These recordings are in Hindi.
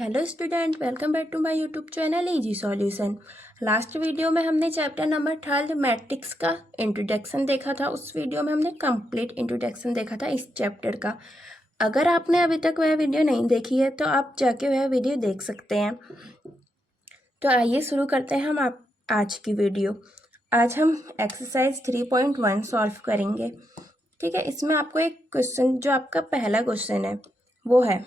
Hello student, welcome back to my YouTube channel easy solution. Last video में हमने चैप्टर नंबर 12 मैट्रिक्स का इंट्रोडक्शन देखा था। उस वीडियो में हमने कंप्लीट इंट्रोडक्शन देखा था इस चैप्टर का। अगर आपने अभी तक वह वीडियो नहीं देखी है तो आप जाके वह वीडियो देख सकते हैं। तो आइए शुरू करते हैं हम आज की वीडियो। आज हम एक्सरसाइज 3.1 सॉल्व करेंगे। ठीक है, इसमें आपको एक क्वेश्चन, जो आपका पहला क्वेश्चन है वो है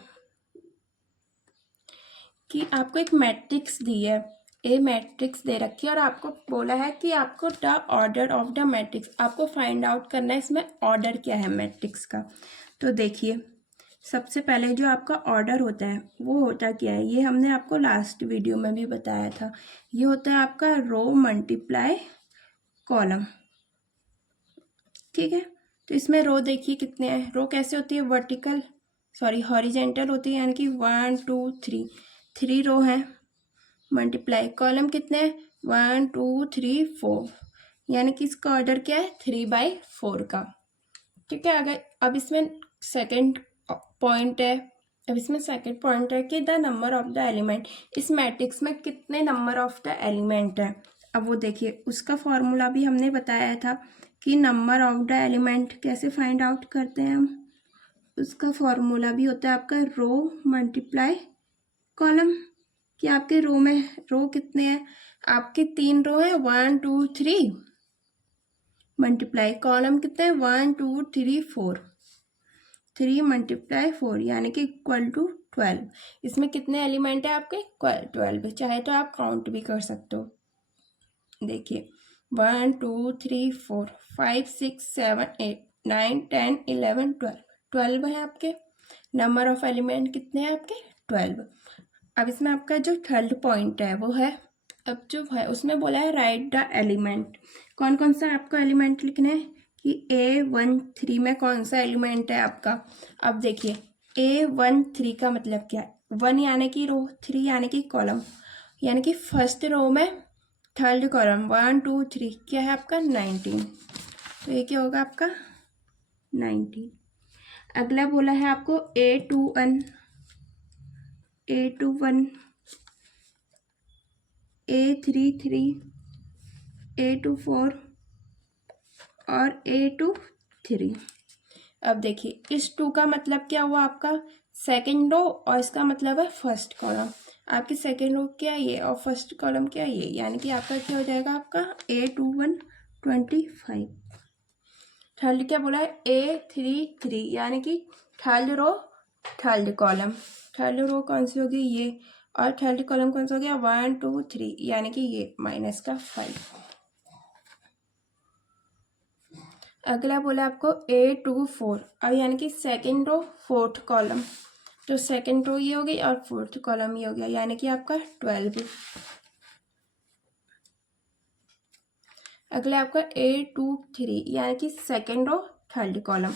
कि आपको एक मैट्रिक्स दी है, ए मैट्रिक्स दे रखी है और आपको बोला है कि आपको the order of the matrix, आपको फाइंड आउट करना है इसमें ऑर्डर क्या है मैट्रिक्स का। तो देखिए, सबसे पहले जो आपका ऑर्डर होता है वो होता क्या है, ये हमने आपको लास्ट वीडियो में भी बताया था। ये होता है आपका रो मल्टीप्लाई कॉलम। ठीक है, तो इसमें रो देखिए कितने हैं। रो कैसे होती है, वर्टिकल हॉरिजेंटल होती है, यानी कि 1 2 3, 3 रो हैं। मल्टीप्लाई कॉलम कितने हैं, 1 2 3 4, यानी कि इसका ऑर्डर क्या है 3/4 का। ठीक है, अगर अब इसमें सेकंड पॉइंट है, कि the number of the element, इस मैट्रिक्स में कितने नंबर ऑफ द एलिमेंट है। अब वो देखिए, उसका फॉर्मूला भी हमने बताया था कि नंबर ऑफ द एलिमेंट कैसे फाइंड आउट करते हैं हम। उसका फॉर्मूला भी होता है आपका रो मल्टीप्लाई कॉलम, कि आपके रो में रो कितने हैं, आपके 3 रो है 1 2 3, मल्टीप्लाई कॉलम कितने हैं 1 2 3 4, 3 मल्टीप्लाई 4 यानी कि इक्वल टू 12। इसमें कितने एलिमेंट है आपके 12, चाहे तो आप काउंट भी कर सकते हो। देखिए 1 2 3 4 5 6 7 8 9 10 11 12, 12 है आपके। नंबर ऑफ एलिमेंट कितने हैं आपके 12। अब इसमें आपका जो थर्ड पॉइंट है वो है, अब जो है उसमें बोला है राइट द एलिमेंट। कौन कौन सा आपको एलिमेंट लिखना है कि A13 में कौन सा एलिमेंट है आपका। अब देखिए A13 का मतलब क्या है, 1 यानी कि रो, 3 यानी कि कॉलम, यानी कि फर्स्ट रो में थर्ड कॉलम 1 2 3 क्या है आपका 19। तो ये क्या होगा आपका 19। अगला बोला है आपको A21, A21, A33, A24 और A23। अब देखिए इस 2 का मतलब क्या हुआ आपका सेकेंड रो, और इसका मतलब है फर्स्ट कॉलम। आपकी सेकेंड रो क्या है ये, और फर्स्ट कॉलम क्या है ये, यानी कि आपका क्या हो जाएगा आपका A21 25। थर्ड क्या बोला है A33, यानी कि third row third column. Third row कौन सी होगी ये, और थर्ड कॉलम कौन सा हो गया 1 2 3, यानी कि ये माइनस का 5। अगला बोला आपको A24, अब यानी कि सेकेंड रो फोर्थ कॉलम। तो सेकेंड रो ये हो गई और फोर्थ कॉलम ये हो गया, यानी कि आपका 12। अगला आपका A23, यानी कि सेकेंड रो थर्ड कॉलम।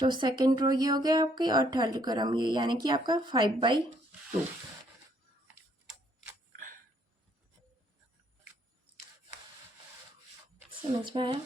तो सेकेंड रो ये हो गया आपकी और थर्ड कॉलम ये, यानी कि आपका 5/2। समझ में आया।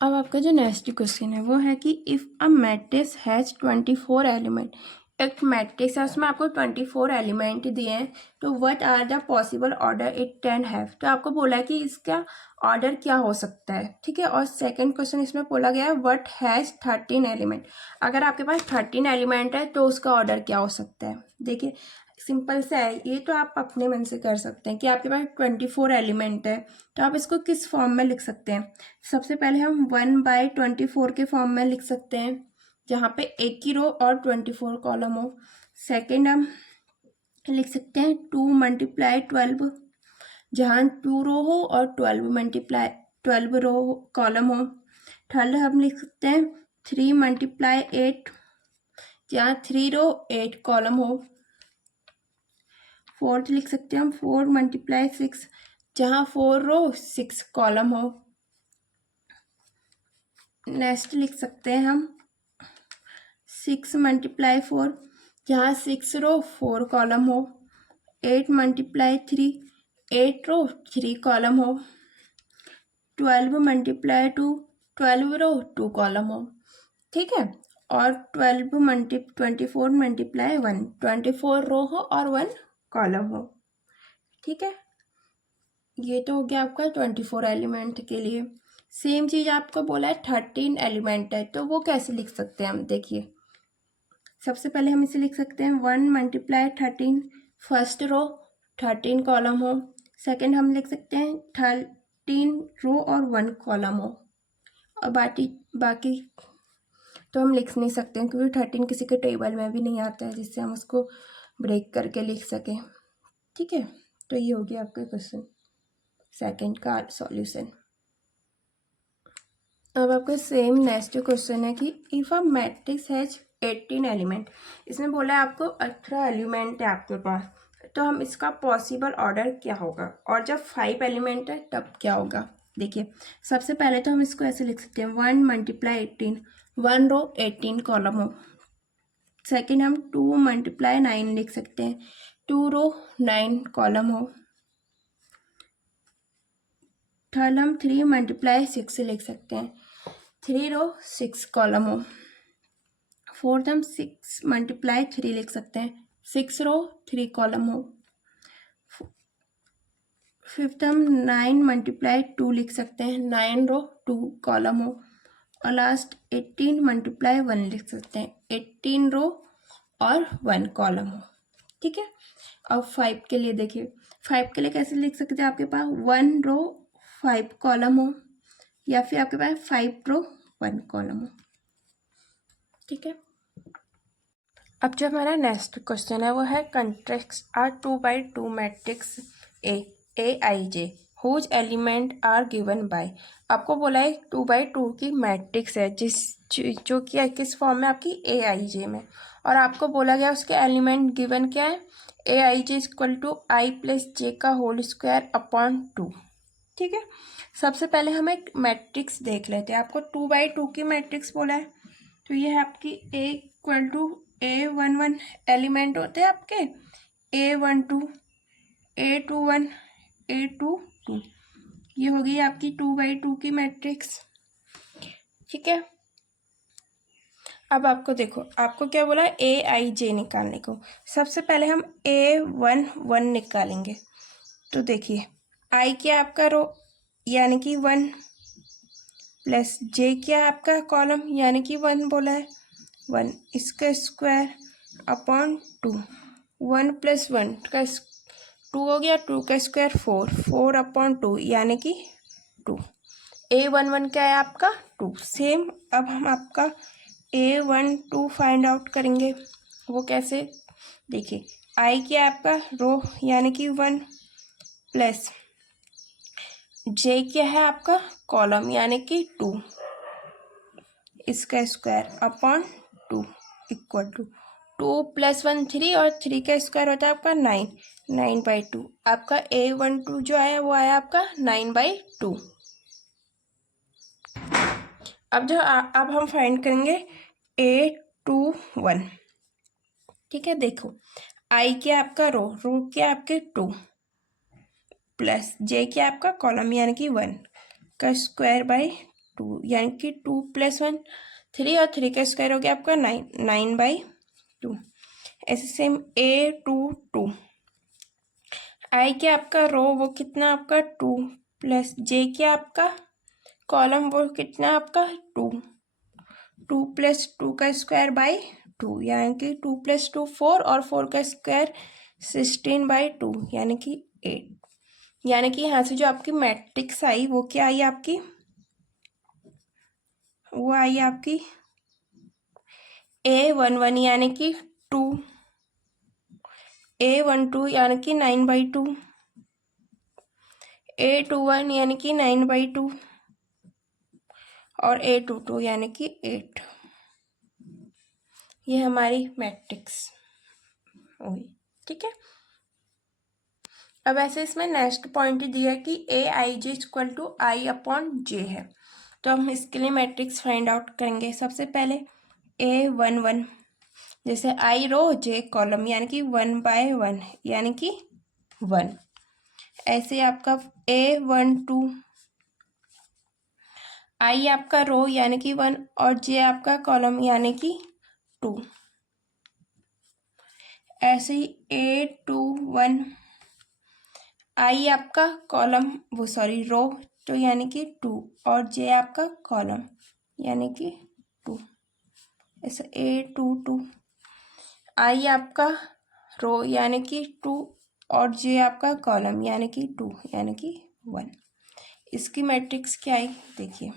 अब आपका जो नेक्स्ट क्वेश्चन है वो है कि if a matrix has 24 element, एक मैट्रिक्स है उसमें आपको 24 एलिमेंट दिए हैं, तो what are the possible order it can have. तो आपको बोला है कि इसका ऑर्डर क्या हो सकता है। ठीक है, और सेकंड क्वेश्चन इसमें बोला गया है व्हाट हैज़ 13 एलिमेंट, अगर आपके पास 13 एलिमेंट है तो उसका ऑर्डर क्या हो सकता है। देखिए सिंपल सा है ये, तो आप अपने मन से कर सकते हैं कि आपके पास 24 एलिमेंट है तो आप इसको किस फॉर्म में लिख सकते हैं। सबसे पहले हम 1/24 के फॉर्म में लिख सकते हैं, जहाँ पे एक ही रो और 24 कॉलम हो। सेकेंड हम लिख सकते हैं 2 × 12, जहाँ 2 रो हो और 12 रो कॉलम हो। थर्ड हम लिख सकते हैं 3 × 8, जहाँ 3 रो 8 कॉलम हो। फोर्थ लिख सकते हैं हम 4 × 6, जहाँ 4 रो 6 कॉलम हो। नेक्स्ट लिख सकते हैं हम 6 × 4, जहाँ 6 रो 4 कॉलम हो। 8 × 3, 8 रो 3 कॉलम हो। 12 × 2, 12 रो 2 कॉलम हो। ठीक है। और 24 मल्टीप्लाई 1, 24 रो हो और 1 कॉलम हो। ठीक है, ये तो हो गया आपका 24 एलिमेंट के लिए। सेम चीज़ आपको बोला है 13 एलिमेंट है, तो वो कैसे लिख सकते हैं हम, देखिए। सबसे पहले हम इसे लिख सकते हैं 1 मल्टीप्लाई 13, फर्स्ट रो 13 कॉलम हो। सेकंड हम लिख सकते हैं 13 रो और 1 कॉलम हो। और बाकी तो हम लिख नहीं सकते हैं, क्योंकि 13 किसी के टेबल में भी नहीं आता है जिससे हम उसको ब्रेक करके लिख सकें। ठीक है, तो ये हो गया आपका क्वेश्चन सेकंड का सॉल्यूशन। अब आपका सेम नेक्स्ट क्वेश्चन है कि if a matrix has 18 element, इसमें बोला है आपको 18 एलिमेंट है आपके पास, तो हम इसका पॉसिबल ऑर्डर क्या होगा, और जब 5 एलिमेंट है तब क्या होगा। देखिए, सबसे पहले तो हम इसको ऐसे लिख सकते हैं 1 मल्टीप्लाई 18, 1 रो 18 कॉलम हो। सेकेंड हम 2 मल्टीप्लाई 9 लिख सकते हैं, 2 रो 9 कॉलम हो। थर्ड हम 3 मल्टीप्लाई 6 लिख सकते हैं, 3 रो 6 कॉलम हो। फोर्थ हम 6 मल्टीप्लाई 3 लिख सकते हैं, 6 रो 3 कॉलम हो। फिफ्थ हम 9 मल्टीप्लाई 2 लिख सकते हैं, 9 रो 2 कॉलम हो। और लास्ट 18 मल्टीप्लाई 1 लिख सकते हैं, 18 रो और 1 कॉलम हो। ठीक है, अब 5 के लिए देखिए, 5 के लिए कैसे लिख सकते हैं, आपके पास 1 रो 5 कॉलम हो, या फिर आपके पास 5 रो 1 कॉलम हो। ठीक है, अब जो हमारा नेक्स्ट क्वेश्चन है वो है construct are 2x2 matrix A I J whose element are given by. आपको बोला है 2x2 की मैट्रिक्स है जो कि किस फॉर्म में, आपकी ए आई जे में, और आपको बोला गया उसके एलिमेंट गिवन क्या है, ए I J equal to I plus जे का होल स्क्वायर अपॉन 2। ठीक है, सबसे पहले हम एक मैट्रिक्स देख लेते हैं। आपको 2x2 की मैट्रिक्स बोला है, तो ये है आपकी ए इक्वल टू A11 एलिमेंट होते हैं आपके, A12 A21 A22, ये हो गई आपकी 2x2 की मैट्रिक्स। ठीक है, अब आपको देखो, आपको क्या बोला, ए आई जे निकालने को। सबसे पहले हम A11 निकालेंगे, तो देखिए आई क्या आपका रो यानी कि 1, प्लस जे क्या आपका कॉलम यानी कि 1 बोला है, 1 इसका स्क्वायर अपॉन 2, 1 प्लस 1 का 2 हो गया, 2 का स्क्वायर 4, 4 अपॉन 2 यानी कि 2। A11 क्या है आपका 2। सेम अब हम आपका A12 फाइंड आउट करेंगे, वो कैसे, देखिए आई क्या आपका रो यानी कि 1, प्लस जे क्या है आपका कॉलम यानी कि 2, इसका square upon 2 equal to 2 plus 1 3, और 3 का स्क्वायर होता है आपका 9, 9/2। आपका A12 जो आया वो आया आपका 9/2। अब हम फाइंड करेंगे A21। ठीक है, देखो आई क्या आपका रो क्या आपके 2, प्लस जे क्या आपका कॉलम यानी कि 1 का स्क्वायर बाय 2, यानी कि 2 प्लस 1 3, और 3 का स्क्वायर हो गया आपका 9, 9/2। ऐसे सेम A22 आई क्या आपका रो वो कितना आपका 2, प्लस जे क्या आपका कॉलम वो कितना आपका 2, 2 प्लस 2 का स्क्वायर बाय 2, यानी कि 2 प्लस 2 4, और 4 का स्क्वायर 16/2 यानी कि 8। यानी कि यहाँ से जो आपकी मैट्रिक्स आई वो क्या आई आपकी, वो आई आपकी A11 यानी कि 2, A12 यानी कि 9/2, A21 यानी कि 9/2, और A22 यानी कि 8। ये हमारी मैट्रिक्स हुई। ठीक है, अब ऐसे इसमें नेक्स्ट पॉइंट दिया है कि ए I J equal to I upon जे है, तो हम इसके लिए मैट्रिक्स फाइंड आउट करेंगे। सबसे पहले A11, जैसे आई रो जे कॉलम यानी कि 1/1 यानी कि 1। ऐसे आपका A12 आई आपका रो यानी कि 1 और जे आपका कॉलम यानी कि 2। ऐसे ही 8 2 1 आई आपका कॉलम रो तो यानी कि 2 और जे आपका कॉलम यानी कि 2। ऐसे 8 2 2 आई आपका रो यानी कि 2 और जे आपका कॉलम यानी कि 2 यानी कि 1। इसकी मैट्रिक्स क्या आई देखिए,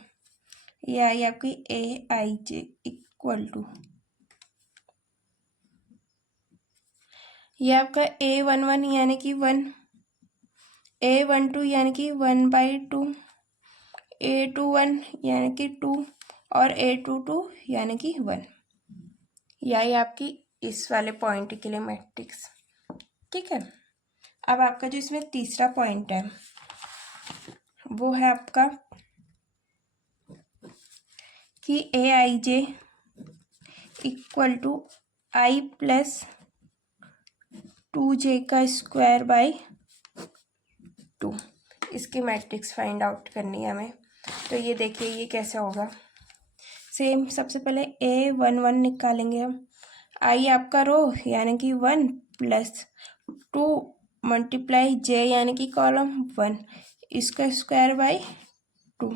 ये आई आपकी AIJ इक्वल टू, ये आपका A11 यानी कि 1, A12 यानी कि 1/2, A21 यानी कि 2 और A22 यानी कि 1। यही आपकी इस वाले पॉइंट के लिए मैट्रिक्स। ठीक है, अब आपका जो इसमें तीसरा पॉइंट है वो है आपका कि AIJ equal to I plus 2J का स्क्वायर बाई 2। इसकी मैट्रिक्स फाइंड आउट करनी है हमें। तो ये देखिए ये कैसे होगा। सेम सबसे पहले A11 निकालेंगे हम। आई आपका रो यानी कि 1 प्लस 2 मल्टीप्लाई जे यानी कि कॉलम 1, इसका स्क्वायर बाई 2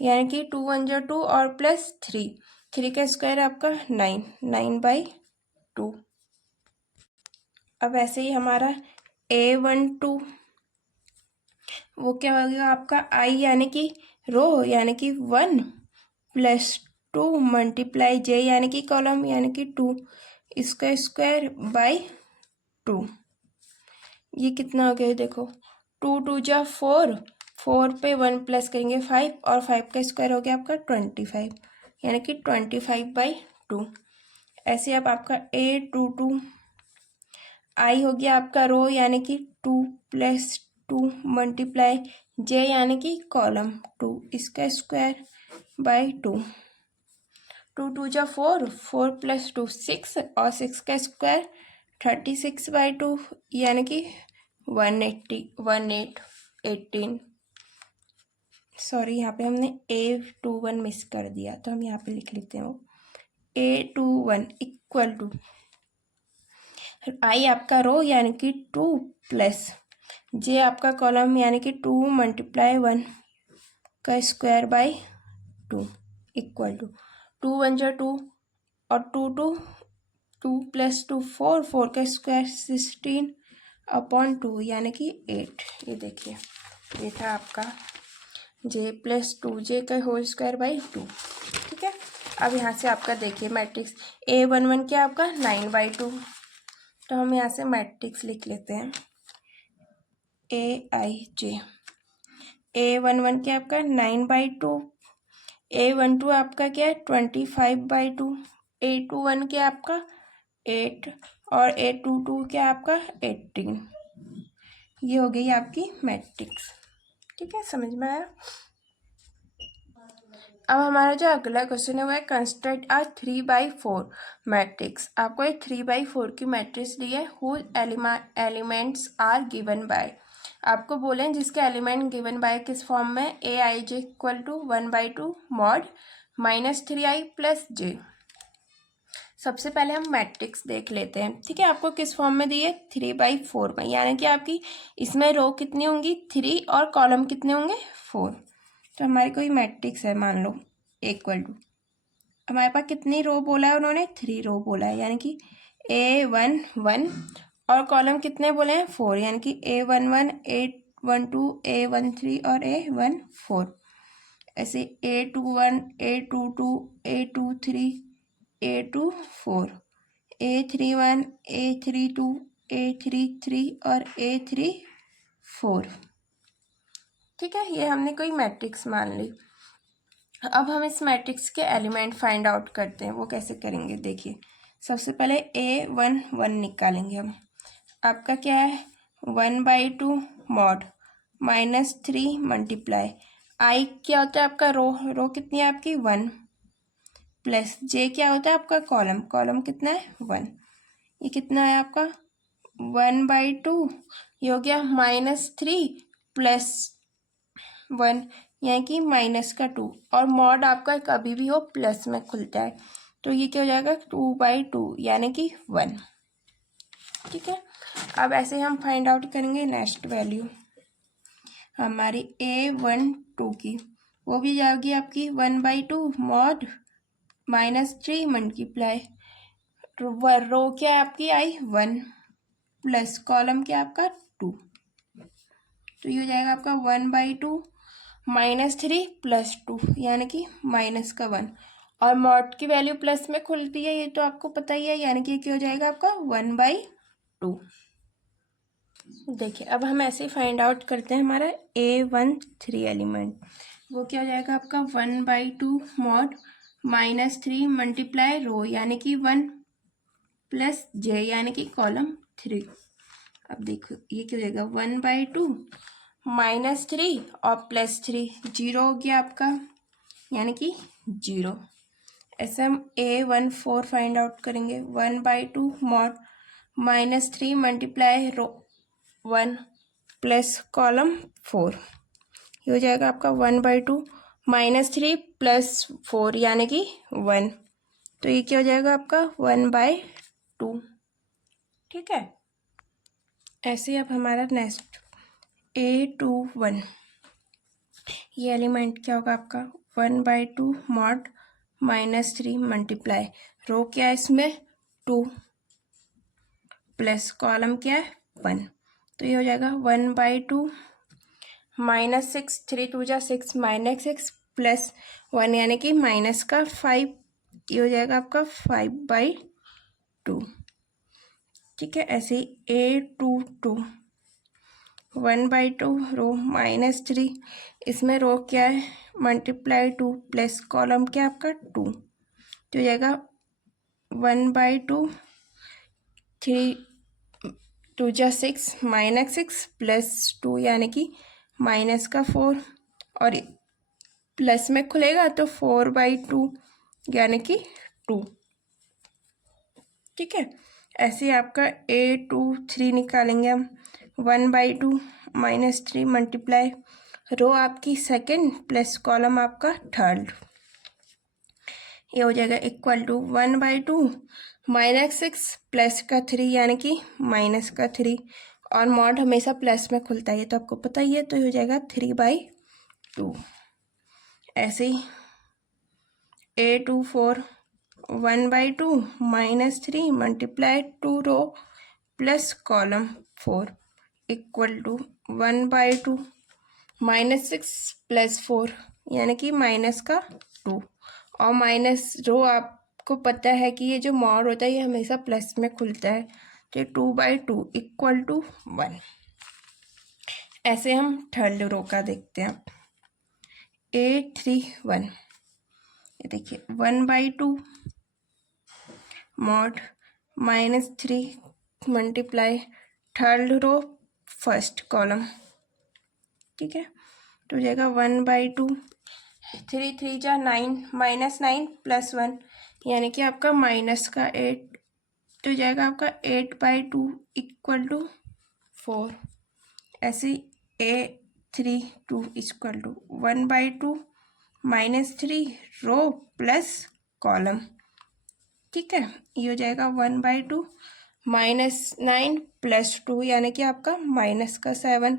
यानी कि 2 1 जो 2 और प्लस 3 का स्क्वायर आपका 9/2। अब ऐसे ही हमारा A12 वो क्या हो गया आपका आई यानी कि रो यानी कि 1 प्लस 2 मल्टीप्लाई जे यानी कि कॉलम यानी कि 2, इसका स्क्वायर बाई 2। ये कितना हो गया देखो, 2 2 जा 4, 4 पे 1 प्लस करेंगे 5 और 5 का स्क्वायर हो गया आपका 25 यानी कि 25/2। ऐसे अब आपका A22 आई हो गया आपका रो यानी कि 2 प्लस 2 मल्टीप्लाई जे यानी कि कॉलम 2, इसका स्क्वायर बाई 2। 2 2 जा 4, 4 प्लस 2 6 और 6 का स्क्वायर 36/2 यानी कि 18। सॉरी यहाँ पे हमने A21 मिस कर दिया, तो हम यहाँ पे लिख लेते हैं वो A21 इक्वल टू आई आपका रो यानी कि 2 प्लस जे आपका कॉलम यानी कि 2 मल्टीप्लाई 1 का स्क्वायर बाई 2 इक्वल टू 2 1 जा 2 और 2 प्लस 2 4 का स्क्वायर 16/2 यानी कि 8। ये देखिए ये था आपका जे प्लस 2J का होल स्क्वायर बाई 2। ठीक है, अब यहाँ से आपका देखिए मैट्रिक्स A11 क्या आपका 9/2, तो हम यहाँ से मैट्रिक्स लिख लेते हैं AIJ। A11 क्या आपका 9/2, A12 आपका क्या है 25/2, A21 क्या आपका 8 और A22 क्या आपका 18। ये हो गई आपकी मैट्रिक्स। ठीक है, समझ में आया। अब हमारा जो अगला क्वेश्चन है वो है कंस्ट्रक्ट अ 3/4 मैट्रिक्स। आपको एक 3/4 की मैट्रिक्स दी है, whose elements are given by. आपको बोले जिसके एलिमेंट गिवन बाय किस फॉर्म में, AIJ equal to 1/2 mod -3i plus j। सबसे पहले हम मैट्रिक्स देख लेते हैं। ठीक है, आपको किस फॉर्म में दी है 3/4 में, यानी कि आपकी इसमें रो कितनी होंगी 3 और कॉलम कितने होंगे 4। तो हमारी कोई मैट्रिक्स है मान लो इक्वल टू, हमारे पास कितनी रो बोला है उन्होंने 3 रो बोला है, यानी कि A11 और कॉलम कितने बोले हैं 4, यानी कि A11 A12 A13 और A14। ऐसे A21 A22 A23 A24 A31 A32 A33 और A34। ठीक है, ये हमने कोई मैट्रिक्स मान ली। अब हम इस मैट्रिक्स के एलिमेंट फाइंड आउट करते हैं। वो कैसे करेंगे देखिए, सबसे पहले A11 निकालेंगे हम। आपका क्या है 1/2 मॉड -3 मल्टीप्लाई आई क्या होता है आपका रो कितनी है आपकी 1 प्लस जे क्या होता है आपका कॉलम कितना है 1। ये कितना है आपका 1/2, ये हो गया -3 प्लस 1, यानी कि माइनस का 2, और मॉड आपका कभी भी हो प्लस में खुलता है, तो ये क्या हो जाएगा 2/2 यानी कि 1। ठीक है, अब ऐसे हम फाइंड आउट करेंगे नेक्स्ट वैल्यू हमारी A12 की, वो भी जाएगी आपकी 1/2 मॉड -3 मल्टीप्लाई रो क्या आपकी आई 1 प्लस कॉलम क्या आपका 2, तो ये हो जाएगा आपका 1/2 -3 + 2 यानी कि माइनस का 1, और मॉड की वैल्यू प्लस में खुलती है, ये तो आपको पता ही है, यानी कि क्या हो जाएगा आपका 1/2। देखिए अब हम ऐसे ही फाइंड आउट करते हैं हमारा A13 एलिमेंट, वो क्या हो जाएगा आपका 1/2 मॉड -3 मल्टीप्लाई रो यानी कि 1 प्लस j यानी कि कॉलम 3। अब देखो ये क्या हो जाएगा 1/2 -3 और +3 0 हो गया आपका, यानी कि 0। ऐसे हम A14 फाइंड आउट करेंगे 1/2 मॉड -3 मल्टीप्लाई रो 1 प्लस कॉलम 4, ये हो जाएगा आपका 1/2 -3 + 4 यानी कि 1, तो ये क्या हो जाएगा आपका 1/2। ठीक है, ऐसे अब हमारा नेक्स्ट A21, ये एलिमेंट क्या होगा आपका 1/2 मॉड -3 मल्टीप्लाई रो क्या है इसमें 2 प्लस कॉलम क्या है 1, तो ये हो जाएगा 1/2 -6 3 2 जा 6 -6 प्लस 1 यानी कि माइनस का 5, ये हो जाएगा आपका 5/2। ठीक है, ऐसे ही A22 1/2 रो -3, इसमें रो क्या है मल्टीप्लाई 2 प्लस कॉलम क्या आपका 2, तो हो जाएगा 1/2 3 2 जा 6 -6 प्लस 2 यानी कि माइनस का 4, और प्लस में खुलेगा तो 4/2 यानी कि 2। ठीक है, ऐसे ही आपका A23 निकालेंगे हम 1/2 -3 मल्टीप्लाई रो आपकी सेकंड प्लस कॉलम आपका थर्ड, ये हो जाएगा इक्वल टू 1/2 -6 प्लस का 3 यानी कि माइनस का 3, और मॉड हमेशा प्लस में खुलता है, ये तो आपको पता ही है, तो ये हो जाएगा 3/2। ऐसे ही A24 1/2 -3 multiply 2 row plus column 4 equal to 1/2 -6 + 4 यानी कि माइनस का 2, और माइनस रो आपको पता है कि ये जो मॉड होता है ये हमेशा प्लस में खुलता है, तो 2/2 इक्वल टू 1। ऐसे हम थर्ड रो का देखते हैं A31, ये देखिए 1/2 mod -3 multiply third row first column. ठीक है, तो हो जाएगा 1/2 3 3 जा 9 -9 + 1 यानी कि आपका माइनस का 8, तो जाएगा आपका 8/2 इक्वल टू 4। ऐसे A32 equal to 1/2 -3 row plus column. ठीक है, ये हो जाएगा 1/2 -9 + 2 यानी कि आपका माइनस का 7,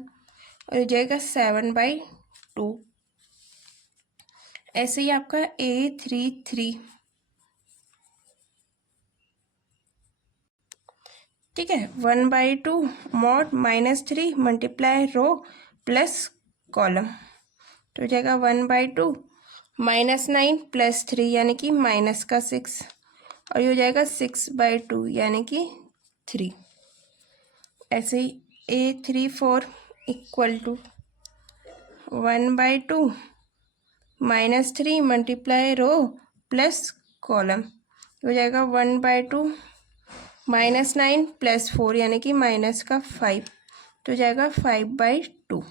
और हो जाएगा 7/2। ऐसे ही आपका A33, ठीक है 1/2 mod -3 multiply row plus column, तो हो जाएगा 1/2 -9 + 3 यानी कि माइनस का 6, और ये हो जाएगा 6/2 यानी कि 3। ऐसे ही A34 equal to 1/2 -3 multiply row plus column, हो जाएगा 1/2 -9 + 4 यानी कि माइनस का 5, तो जाएगा 5/2।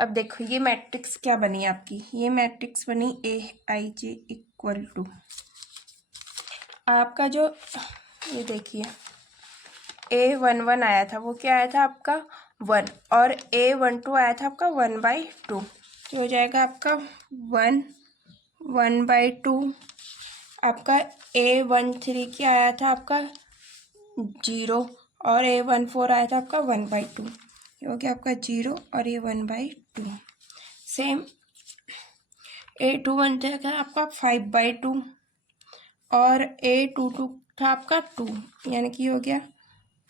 अब देखो ये मैट्रिक्स क्या बनी आपकी, ये मैट्रिक्स बनी AIJ इक्वल टू आपका जो, ये देखिए A11 आया था वो क्या आया था आपका 1, और A12 आया था आपका 1/2, तो हो जाएगा आपका 1/2। आपका A13 क्या आया था आपका 0 और A14 आया था आपका 1/2। ये हो गया आपका 0 और ये 1/2। सेम A21 था आपका 5/2 और A22 था आपका 2, यानी कि हो गया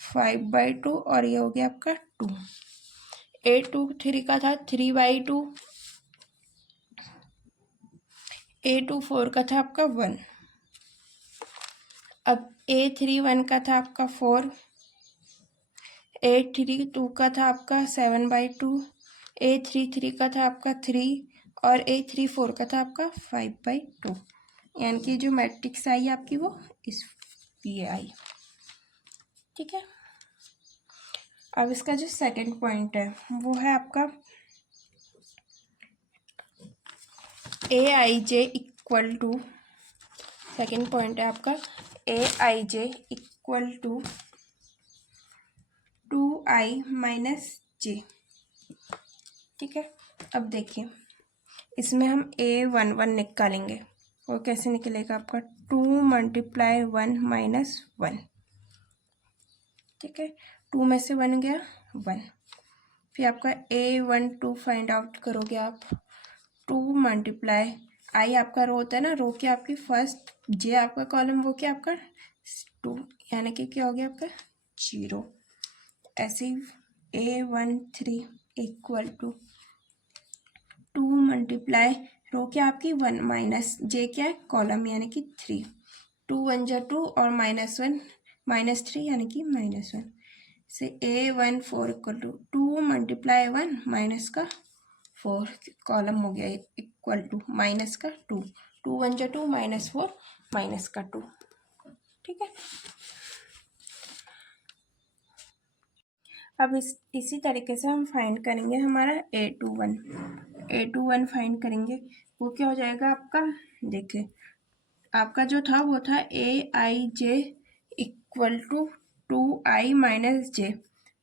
5/2 और ये हो गया आपका 2। A23 का था 3/2, A24 का था आपका 1। अब A31 का था आपका 4, A32 का था आपका 7/2, A33 का था आपका 3 और A34 का था आपका 5/2। यानी कि जो मैट्रिक्स आई आपकी वो इस ये आई। ठीक है। अब इसका जो सेकंड पॉइंट है वो है आपका AIJ equal to, second point है आपका AIJ equal to 2I minus J। ठीक है। अब देखिए इसमें हम A11 निकालेंगे। वो कैसे निकलेगा आपका 2 × 1 माइनस 1। ठीक है, 2 में से 1 गया 1। फिर आपका A12 फाइंड आउट करोगे आप। 2 × I आपका रो होता है ना, रो की आपकी फर्स्ट, J आपका कॉलम, वो क्या आपका 2, यानी कि क्या हो गया आपका 0। ऐसे ही A13 इक्वल टू 2 × रो क्या आपकी 1 माइनस J क्या है कॉलम, यानी कि 3। 2 1 जा 2 और -1 -3 यानी कि -1 से A14 इक्वल टू 2 × 1 माइनस का 4 कॉलम हो गया इक्वल टू माइनस का 2। 2 1 जा 2 -4 माइनस का 2। ठीक है। अब इसी तरीके से हम फाइंड करेंगे हमारा A21 फाइंड करेंगे। वो क्या हो जाएगा आपका, देखिए आपका जो था वो था AIJ equal to 2I minus J,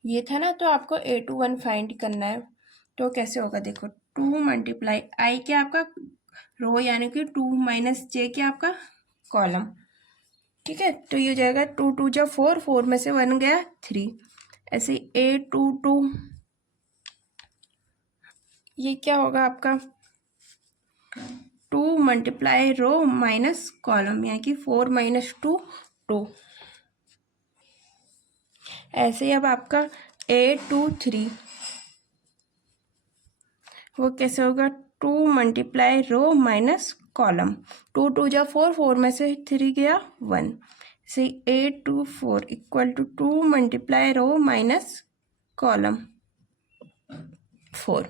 ये था ना। तो आपको A21 फाइंड करना है। तो कैसे होगा, देखो 2 × I क्या आपका रो, यानी कि 2 माइनस J क्या आपका कॉलम। ठीक है, तो ये हो जाएगा 2 2 जा 4, 4 में से 1 गया 3। ऐसे A22 ये क्या होगा आपका 2 × रो माइनस कॉलम, यानी कि 4 - 2 2। ऐसे ही अब आपका A23 वो कैसे होगा 2 × रो माइनस कॉलम। 2 2 जा 4, 4 में से 3 गया 1। से A24 equal to 2 × row minus column 4।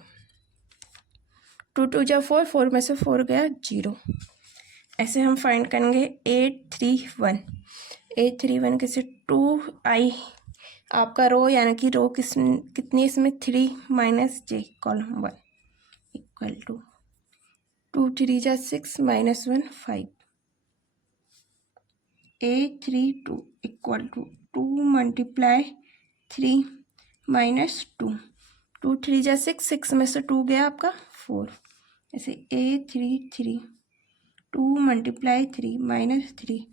2 2 जा 4, 4 में से 4 गया 0। ऐसे हम फाइंड करेंगे A31 कैसे 2I आपका रो, यानी कि रो कितनी इसमें 3 minus J column 1 equal to 2 3 जा 6 -1 5। A32 equal to 2 × 3 -2। 2 3 जा 6, 6 में से 2 गया आपका 4। ऐसे A33 2 × 3 -3।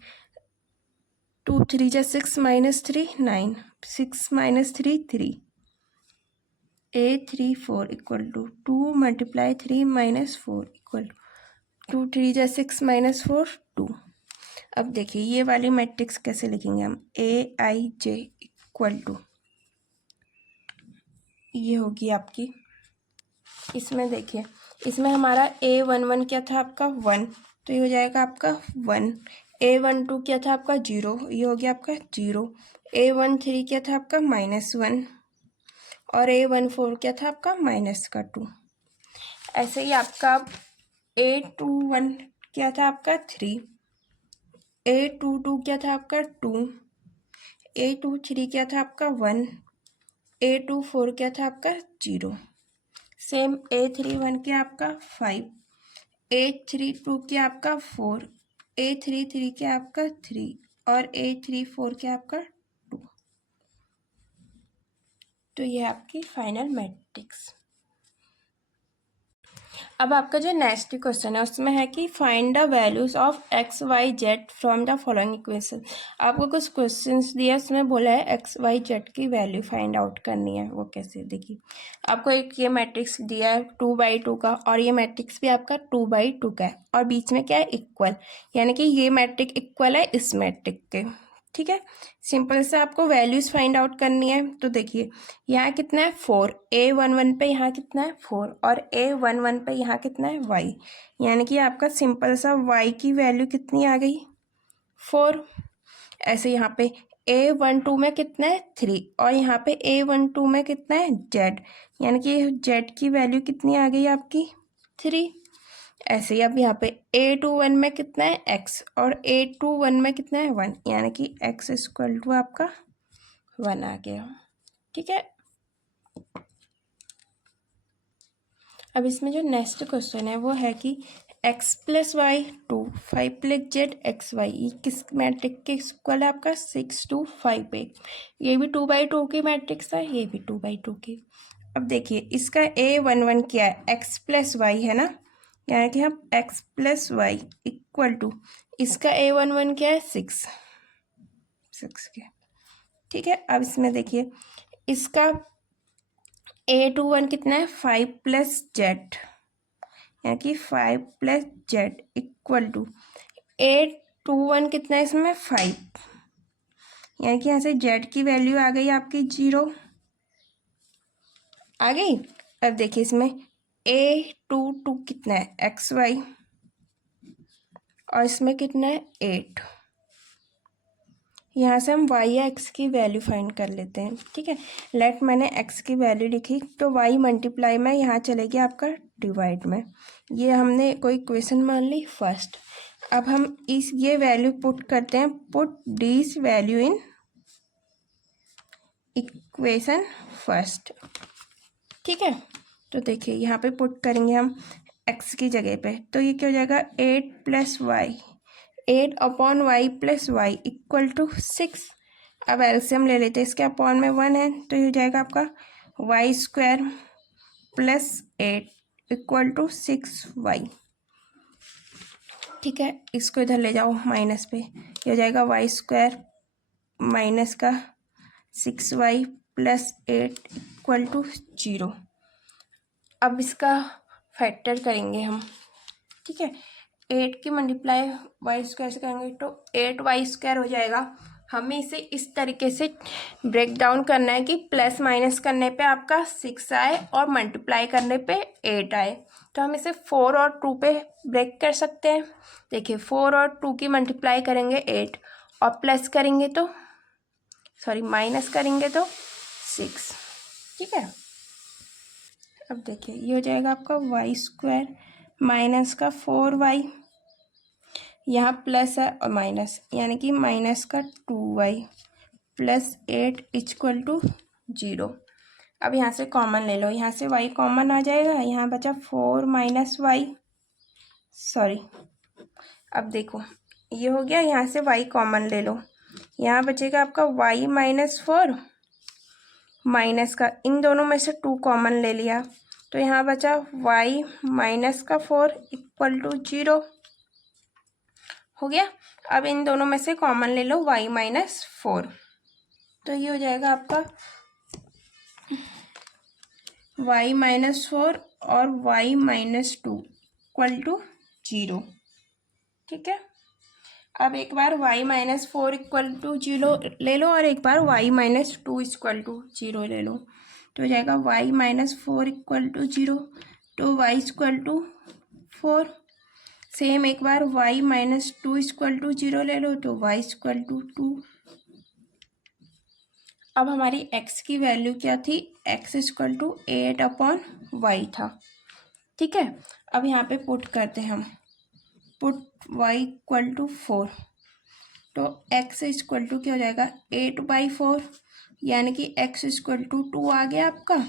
2 3 जा 6 -3 9, 6 -3 3। A34 equal to 2 × 3 -4 equal to 2 3 जा 6 -4 2। अब देखिए ये वाली मैट्रिक्स कैसे लिखेंगे हम, AIJ इक्वल टू, ये होगी आपकी, इसमें देखिए इसमें हमारा A11 क्या था आपका 1, तो ये हो जाएगा आपका 1। A12 क्या था आपका 0, ये हो गया आपका 0। A13 क्या था आपका -1 और A14 क्या था आपका -2। ऐसे ही आपका A21 क्या था आपका 3, A22 क्या था आपका 2, A23 क्या था आपका 1, A24 क्या था आपका 0। सेम A31 क्या आपका 5, A32 क्या आपका 4, A33 क्या आपका 3 और A34 क्या आपका 2। तो ये आपकी फाइनल मैट्रिक्स। अब आपका जो नेक्स्ट क्वेश्चन है उसमें है कि find the values of X Y Z from the following equation. आपको कुछ क्वेश्चंस दिया, उसमें बोला है एक्स वाई जेड की वैल्यू फाइंड आउट करनी है। वो कैसे, देखिए आपको एक ये मैट्रिक्स दिया है 2/2 का, और ये मैट्रिक्स भी आपका 2/2 का है, और बीच में क्या है, इक्वल, यानी कि ये मैट्रिक इक्वल है इस मैट्रिक के। ठीक है, सिंपल से आपको वैल्यूज फाइंड आउट करनी है। तो देखिए यहाँ कितना है 4, A11 पे यहाँ कितना है 4, और A11 पे यहाँ कितना है y, यानी कि आपका सिंपल सा y की वैल्यू कितनी आ गई 4। ऐसे यहाँ पे A12 में कितना है 3, और यहाँ पे A12 में कितना है z, यानी कि z की वैल्यू कितनी आ गई आपकी 3। ऐसे ही अब यहाँ पे A21 में कितना है x, और A21 में कितना है 1, यानी कि x इक्वल टू आपका 1 आ गया। ठीक है, अब इसमें जो नेक्स्ट क्वेश्चन है वो है कि x plus Y 2 5 plus Z X Y, ये किस मैट्रिक के इक्वल है आपका 6 2 5 8। ये भी 2/2 की मैट्रिक्स है, ये भी 2/2 की। अब देखिए इसका A11 क्या है, x प्लस वाई है ना, यानी कि हम x plus Y equal to, इसका A11 क्या है 6 के। ठीक है, अब इसमें देखिए इसका A21 कितना है 5 प्लस जेड, यानी कि 5 plus Z equal to A21 कितना है इसमें 5, यानी कि यहाँ से जेड की वैल्यू आ गई आपकी 0 आ गई। अब देखिए इसमें A22 कितना है एक्स वाई, और इसमें कितना है 8। यहाँ से हम y या x की वैल्यू फाइंड कर लेते हैं। ठीक है, लेट मैंने x की वैल्यू लिखी, तो y मल्टीप्लाई में यहाँ चलेगी आपका डिवाइड में, ये हमने कोई इक्वेशन मान ली फर्स्ट। अब हम ये वैल्यू पुट करते हैं, put this value in equation first. ठीक है, तो देखिए यहाँ पे पुट करेंगे हम x की जगह पे, तो ये क्या हो जाएगा 8 plus Y, 8 upon Y plus Y equal to 6। अब एलसीएम ले लेते हैं, इसके अपॉन में 1 है, तो ये हो जाएगा आपका Y square plus 8 equal to 6y। ठीक है, इसको इधर ले जाओ माइनस पे, ये हो जाएगा वाई स्क्वायर माइनस का 6y प्लस 8 इक्वल टू 0। अब इसका फैक्टर करेंगे हम। ठीक है, 8 की मल्टीप्लाई वाई स्क्वायर से करेंगे तो 8y² हो जाएगा। हमें इसे इस तरीके से ब्रेक डाउन करना है कि प्लस माइनस करने पे आपका 6 आए और मल्टीप्लाई करने पे 8 आए। तो हम इसे 4 और 2 पे ब्रेक कर सकते हैं। देखिए 4 और 2 की मल्टीप्लाई करेंगे 8, और प्लस करेंगे तो माइनस करेंगे तो 6। ठीक है, अब देखिए ये हो जाएगा आपका वाई स्क्वायर माइनस का 4y, यहाँ प्लस है और माइनस, यानी कि माइनस का 2y प्लस 8 इक्वल टू 0। अब यहाँ से कॉमन ले लो, यहाँ से y कॉमन आ जाएगा, यहाँ बचा 4 माइनस वाई, अब देखो ये हो गया, यहाँ से y कॉमन ले लो, यहाँ बचेगा आपका y माइनस 4 माइनस का, इन दोनों में से 2 कॉमन ले लिया, तो यहाँ बचा y माइनस का 4 इक्वल टू 0 हो गया। अब इन दोनों में से कॉमन ले लो y माइनस 4, तो ये हो जाएगा आपका y माइनस 4 और y माइनस 2 इक्वल टू 0। ठीक है, अब एक बार y माइनस 4 इक्वल टू 0 ले लो, और एक बार y माइनस 2 इक्वल टू 0 ले लो, तो हो जाएगा y माइनस 4 इक्वल टू 0, तो y इक्वल टू 4। सेम एक बार y माइनस 2 इक्वल टू 0 ले लो, तो y इक्वल टू 2। अब हमारी x की वैल्यू क्या थी, x equal to 8 upon Y था। ठीक है, अब यहाँ पे पुट करते हैं हम, पुट y इक्वल टू 4, तो x इक्वल टू क्या हो जाएगा 8/4, यानी कि x इक्वल टू 2 आ गया आपका,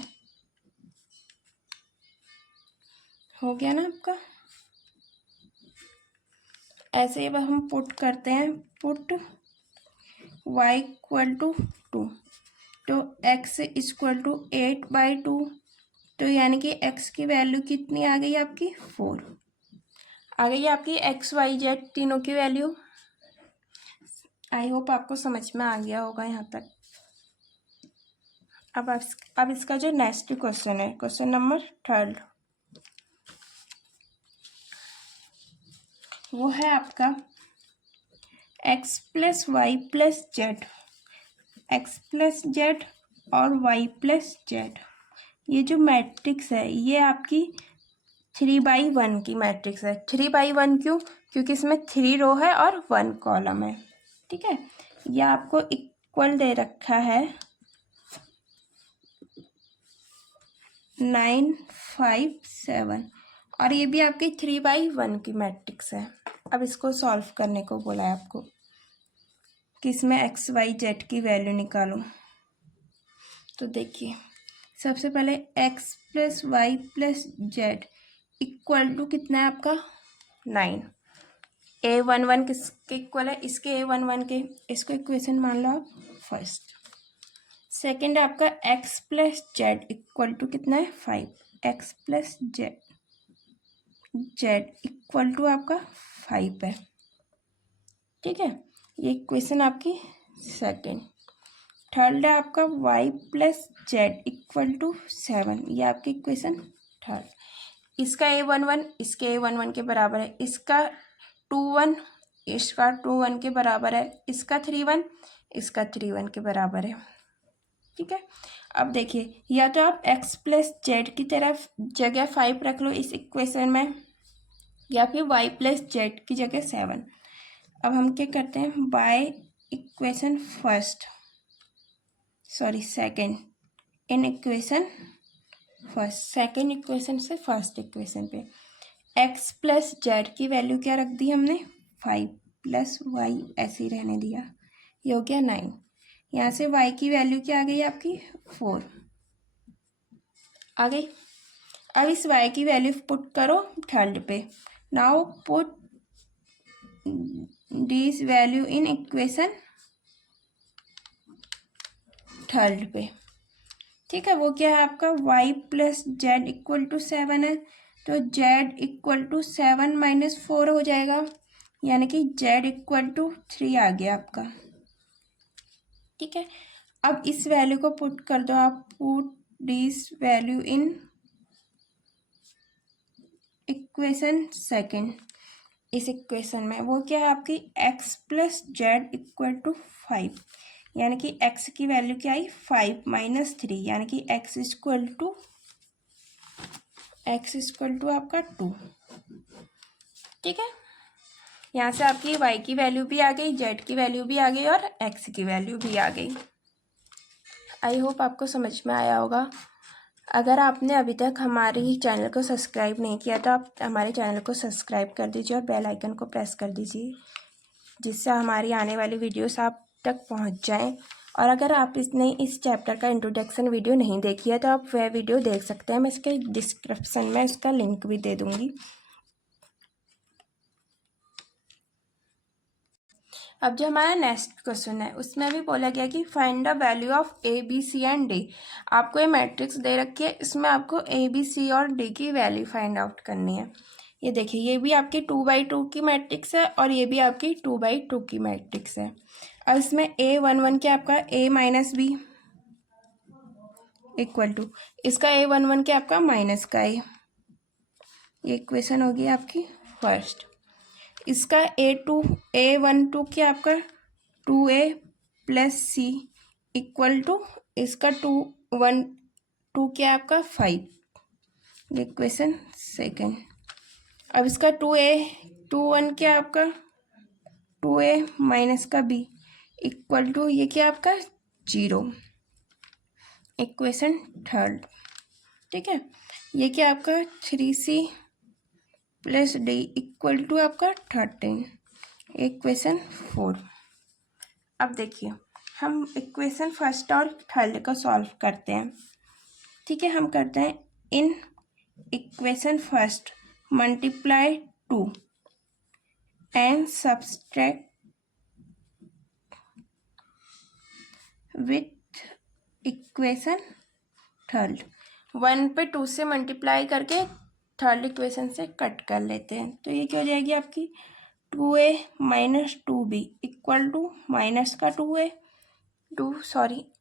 हो गया ना आपका। ऐसे अब हम पुट करते हैं, पुट y इक्वल टू 2, तो x इक्वल टू 8/2 तो यानी कि x की वैल्यू कितनी आ गई आपकी 4 आ गई आपकी x y z तीनों की वैल्यू। आई होप आपको समझ में आ गया होगा यहाँ तक। अब इसका जो नेक्स्ट क्वेश्चन है, क्वेश्चन नंबर 3, वो है आपका x plus Y plus Z, X plus Z और वाई प्लस जेड, ये जो मैट्रिक्स है ये आपकी 3/1 की मैट्रिक्स है। 3/1 क्यों? क्योंकि इसमें 3 रो है और 1 कॉलम है। ठीक है, यह आपको इक्वल दे रखा है 9 5 7 और ये भी आपकी 3/1 की मैट्रिक्स है। अब इसको सॉल्व करने को बोला है आपको कि इसमें एक्स वाई जेड की वैल्यू निकालो। तो देखिए, सबसे पहले X plus Y plus Z equal to कितना है आपका 9। A11 किसके इक्वल है? इसके A11 के। इसको इक्वेशन मान लो आप फर्स्ट। सेकेंड आपका X plus Z equal to कितना है 5। X plus Z equal to आपका 5 है। ठीक है, ये इक्वेशन आपकी सेकेंड। थर्ड है आपका y plus Z equal to 7, ये आपकी इक्वेशन थर्ड। इसका A11 इसके A11 के बराबर है, इसका 2 1 इसका 2 1 के बराबर है, इसका 3 1 इसका 3 1 के बराबर है। ठीक है, अब देखिए, या तो आप x प्लस जेड की तरफ जगह 5 रख लो इस इक्वेशन में, या फिर y प्लस जेड की जगह 7। अब हम क्या करते हैं, by equation first sorry second in equation first, second equation से फर्स्ट इक्वेशन पे x प्लस जेड की वैल्यू क्या रख दी हमने 5 प्लस y ऐसे ही रहने दिया, ये हो गया 9। यहाँ से y की वैल्यू क्या आ गई आपकी 4 आ गई। अब इस y की वैल्यू पुट करो थर्ड पे। Now put this value in equation third पे। ठीक है, वो क्या है आपका y plus Z equal to 7 है, तो z इक्वल टू 7 माइनस 4 हो जाएगा, यानी कि z इक्वल टू 3 आ गया आपका। ठीक है, अब इस वैल्यू को पुट कर दो आप, put this value in equation second. इस इक्वेशन में वो क्या है आपकी x plus Z equal to 5, यानी कि x की वैल्यू क्या आई 5 माइनस 3, यानी कि x इक्वल टू आपका 2। ठीक है, यहाँ से आपकी y की वैल्यू भी आ गई, z की वैल्यू भी आ गई और x की वैल्यू भी आ गई। आई होप आपको समझ में आया होगा। अगर आपने अभी तक हमारे चैनल को सब्सक्राइब नहीं किया तो आप हमारे चैनल को सब्सक्राइब कर दीजिए और बेल आइकन को प्रेस कर दीजिए, जिससे हमारी आने वाली वीडियोस आप तक पहुंच जाएं। और अगर आप इस चैप्टर का इंट्रोडक्शन वीडियो नहीं देखी है तो आप वह वीडियो देख सकते हैं, मैं इसके डिस्क्रिप्शन में उसका लिंक भी दे दूँगी। अब जो हमारा नेक्स्ट क्वेश्चन है उसमें भी बोला गया कि find the value of A B C and D. आपको ये मैट्रिक्स दे रखी है, इसमें आपको ए बी सी और डी की वैल्यू फाइंड आउट करनी है। ये देखिए, ये भी आपकी 2/2 की मैट्रिक्स है और ये भी आपकी 2/2 की मैट्रिक्स है। अब इसमें A11 क्या आपका a minus B equal to इसका A11 क्या आपका माइनस का a, ये इक्वेशन होगी आपकी फर्स्ट। इसका A12 क्या आपका 2a plus C equal to इसका 2 क्या आपका 5, इक्वेशन सेकेंड। अब इसका 2 1 क्या आपका 2a माइनस का b इक्वल टू ये क्या आपका 0, इक्वेशन थर्ड। ठीक है, ये क्या आपका 3c plus D equal to आपका 13, इक्वेशन 4। अब देखिए, हम इक्वेशन फर्स्ट और थर्ड को सॉल्व करते हैं। ठीक है, हम करते हैं in equation first multiply 2 and subtract with equation third. 1 पे 2 से मल्टीप्लाई करके थर्ड इक्वेशन से कट कर लेते हैं। तो ये क्या हो जाएगी आपकी 2a minus 2b equal to minus का 2a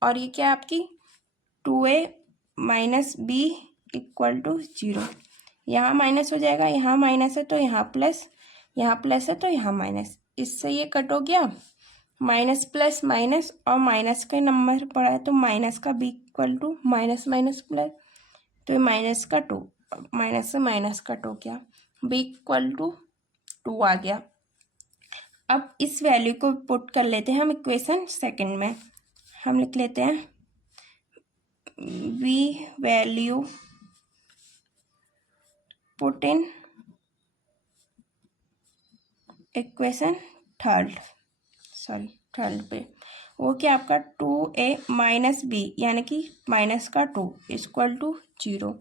और ये क्या है आपकी 2a minus b equal to 0। यहाँ माइनस हो जाएगा, यहाँ माइनस है तो यहाँ प्लस है तो यहाँ माइनस, इससे ये कट हो गया। माइनस प्लस माइनस और माइनस का नंबर पड़ा है तो माइनस का b equal to minus minus plus, तो माइनस का 2, माइनस से माइनस कट हो गया, b इक्वल टू 2 आ गया। अब इस वैल्यू को पुट कर लेते हैं हम इक्वेशन सेकंड में। हम लिख लेते हैं b value put in equation third पे, वो क्या आपका 2a माइनस b यानी कि माइनस का 2 इक्वल टू 0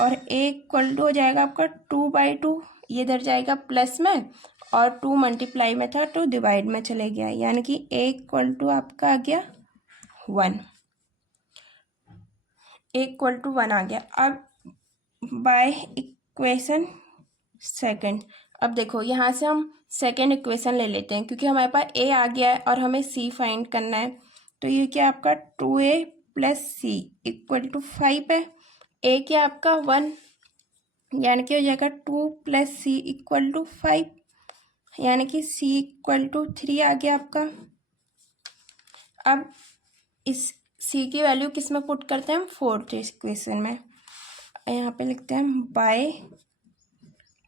और a इक्वल टू हो जाएगा आपका 2/2, ये इधर जाएगा प्लस में और 2 मल्टीप्लाई में था तो डिवाइड में चले गया, यानी कि a इक्वल टू आपका आ गया 1, a इक्वल टू 1 आ गया। अब बाय इक्वेशन सेकंड, अब देखो यहाँ से हम सेकंड इक्वेशन ले लेते हैं क्योंकि हमारे पास a आ गया है और हमें c फाइंड करना है। तो ये क्या आपका 2a plus C equal to 5 है, a क्या आपका 1 यानी कि हो जाएगा 2 प्लस सी इक्वल टू 5, यानी कि c इक्वल टू 3 आ गया आपका। अब इस c की वैल्यू किस में पुट करते हैं हम, फोर्थ इक्वेशन में। यहाँ पे लिखते हैं बाय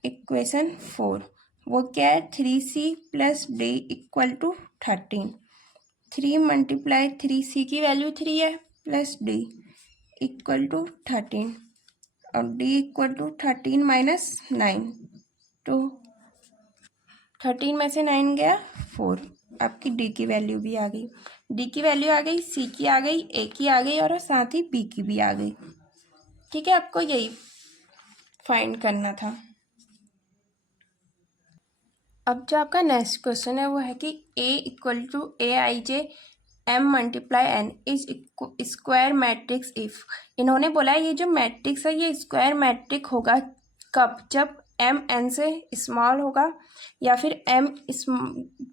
इक्वेशन 4, वो क्या है 3c plus D equal to 13, 3 multiply 3c की वैल्यू 3 है प्लस डी इक्वल टू 13 और डी इक्वल टू 13 माइनस 9, तो 13 में से 9 गया 4, आपकी डी की वैल्यू भी आ गई, डी की वैल्यू आ गई, सी की आ गई, ए की आ गई और साथ ही बी की भी आ गई। ठीक है, आपको यही फाइंड करना था। अब जो आपका नेक्स्ट क्वेश्चन है वो है कि a equal to aij m multiply n is square matrix if. इन्होंने बोला है ये जो मैट्रिक्स है ये स्क्वायर मैट्रिक होगा कब, जब m n से स्मॉल होगा या फिर m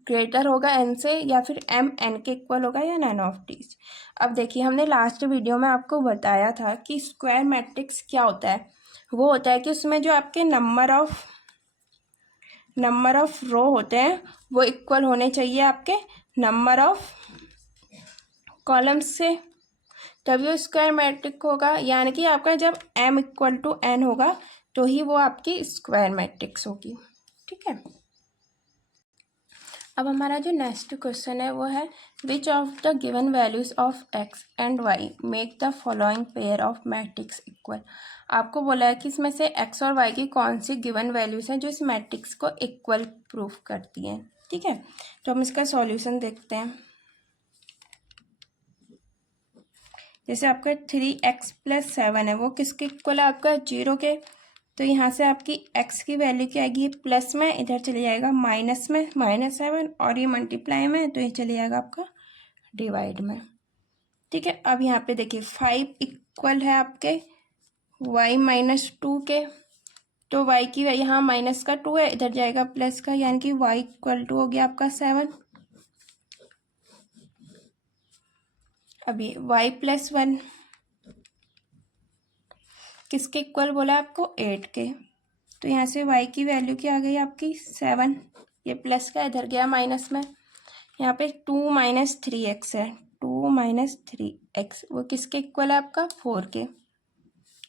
ग्रेटर होगा n से या फिर m n के इक्वल होगा या none ऑफ these। अब देखिए हमने लास्ट वीडियो में आपको बताया था कि स्क्वायर मैट्रिक्स क्या होता है, वो होता है कि उसमें जो आपके नंबर ऑफ रो होते हैं वो इक्वल होने चाहिए आपके नंबर ऑफ कॉलम्स से, तभी वो स्क्वायर मैट्रिक होगा। यानी कि आपका जब m इक्वल टू n होगा तो ही वो आपकी स्क्वायर मैट्रिक्स होगी। ठीक है, अब हमारा जो नेक्स्ट क्वेश्चन है वो है which of the given values of x and y make the following pair of matrix equal. आपको बोला है कि इसमें से x और y की कौन सी गिवन वैल्यूज हैं जो इस मैट्रिक्स को इक्वल प्रूफ करती हैं। ठीक है, तो हम इसका सॉल्यूशन देखते हैं। जैसे आपका 3x प्लस 7 है वो किसके इक्वल है, आपका 0 के, तो यहाँ से आपकी x की वैल्यू क्या आएगी, प्लस में इधर चले जाएगा माइनस में -7 और ये मल्टीप्लाई में तो ये चले जाएगा आपका डिवाइड में। ठीक है, अब यहाँ पे देखिए 5 इक्वल है आपके y माइनस 2 के, तो y की यहाँ माइनस का 2 है इधर जाएगा प्लस का, यानी कि y इक्वल टू हो गया आपका 7। अभी y प्लस 1 किसके इक्वल बोला आपको, 8 के, तो यहाँ से y की वैल्यू क्या आ गई आपकी 7, ये प्लस का इधर गया माइनस में, यहाँ पे 2 माइनस 3x है, 2 माइनस 3x वो किसके इक्वल है आपका 4 के,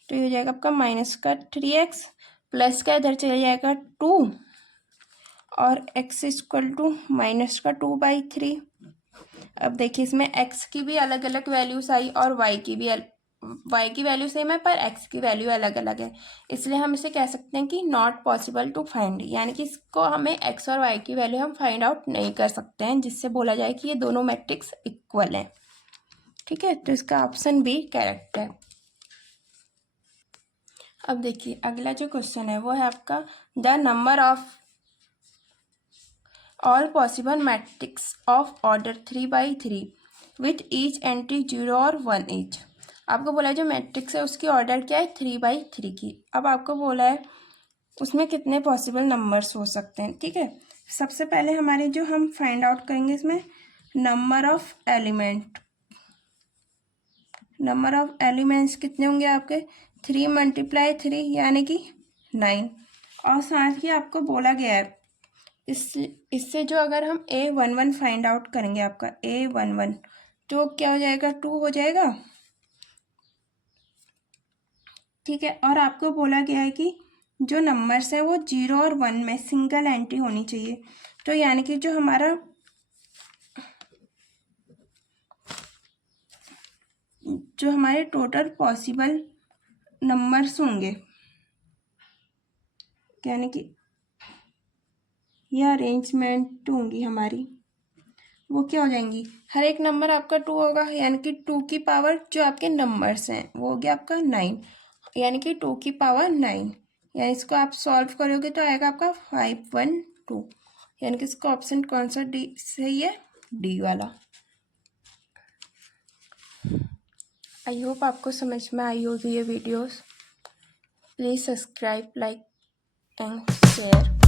तो ये हो जाएगा आपका माइनस का 3x प्लस का इधर चला जाएगा 2 और x इक्वल टू माइनस का 2/3। अब देखिए इसमें x की भी अलग अलग वैल्यूज आई और y की वैल्यू सेम है पर x की वैल्यू अलग अलग है, इसलिए हम इसे कह सकते हैं कि नॉट पॉसिबल टू फाइंड, यानी कि इसको हमें x और y की वैल्यू हम फाइंड आउट नहीं कर सकते हैं जिससे बोला जाए कि ये दोनों मैट्रिक्स इक्वल हैं। ठीक है, तो इसका ऑप्शन बी करेक्ट है। अब देखिए अगला जो क्वेश्चन है वो है आपका the number of all possible matrix of order 3/3 with each entry 0 और 1 ईच। आपको बोला है जो मैट्रिक्स है उसकी ऑर्डर क्या है 3/3 की। अब आपको बोला है उसमें कितने पॉसिबल नंबर्स हो सकते हैं, ठीक है। सबसे पहले हमारे जो हम फाइंड आउट करेंगे इसमें number of element, number of elements कितने होंगे आपके 3 × 3 यानी कि 9। और साथ ही आपको बोला गया है इससे जो अगर हम A11 फाइंड आउट करेंगे आपका A11 तो क्या हो जाएगा 2 हो जाएगा, ठीक है। और आपको बोला गया है कि जो नंबर्स है वो 0 और 1 में सिंगल एंट्री होनी चाहिए। तो यानी कि जो हमारा टोटल पॉसिबल नंबर्स होंगे यानी कि ये अरेंजमेंट होंगी हमारी वो क्या हो जाएंगी, हर एक नंबर आपका 2 होगा यानी कि 2 की पावर जो आपके नंबर्स हैं वो हो गया आपका 9 यानी कि 2 की पावर 9। यानी इसको आप सॉल्व करोगे तो आएगा आपका 512 यानी कि इसका ऑप्शन कौन सा डी सही है, डी वाला। आई होप आपको समझ में आई होगी ये videos. Please subscribe, like and share.